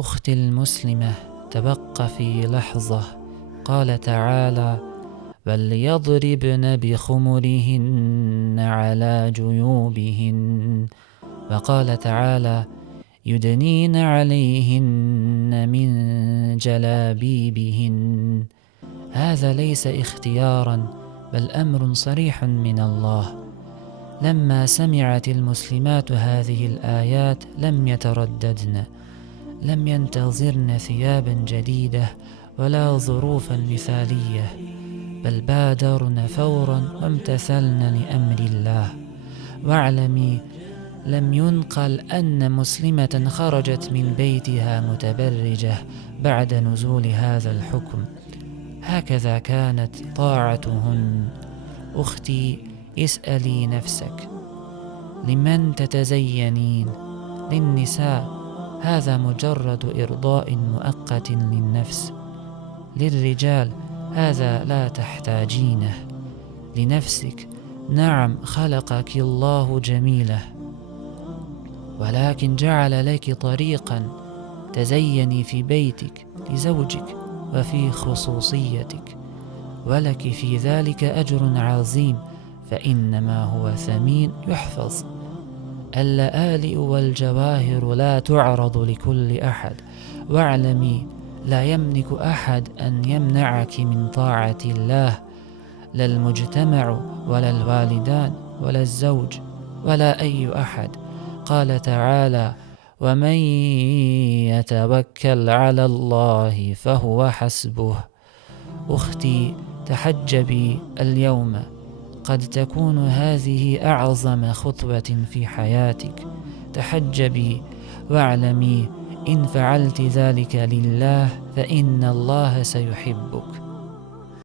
أختي المسلمة، توقفي لحظة. قال تعالى: وليضربن بخمرهن على جيوبهن. وقال تعالى: يدنين عليهن من جلابيبهن. هذا ليس اختيارا، بل أمر صريح من الله. لما سمعت المسلمات هذه الآيات لم يترددن، لم ينتظرن ثيابا جديدة ولا ظروفا مثالية، بل بادرن فورا وامتثلن لأمر الله. واعلمي، لم ينقل أن مسلمة خرجت من بيتها متبرجة بعد نزول هذا الحكم، هكذا كانت طاعتهن. أختي، اسألي نفسك: لمن تتزينين؟ للنساء، هذا مجرد إرضاء مؤقت للنفس. للرجال، هذا لا تحتاجينه. لنفسك، نعم، خلقك الله جميلة، ولكن جعل لك طريقا تزيني في بيتك لزوجك وفي خصوصيتك، ولك في ذلك أجر عظيم، فإنما هو ثمين يحفظ. اللآلئ والجواهر لا تعرض لكل أحد. واعلمي، لا يملك أحد أن يمنعك من طاعة الله، لا المجتمع ولا الوالدان ولا الزوج ولا أي أحد. قال تعالى: ومن يتوكل على الله فهو حسبه. أختي، تحجبي اليوم، قد تكون هذه أعظم خطوة في حياتك. تحجبي، واعلمي إن فعلت ذلك لله فإن الله سيحبك.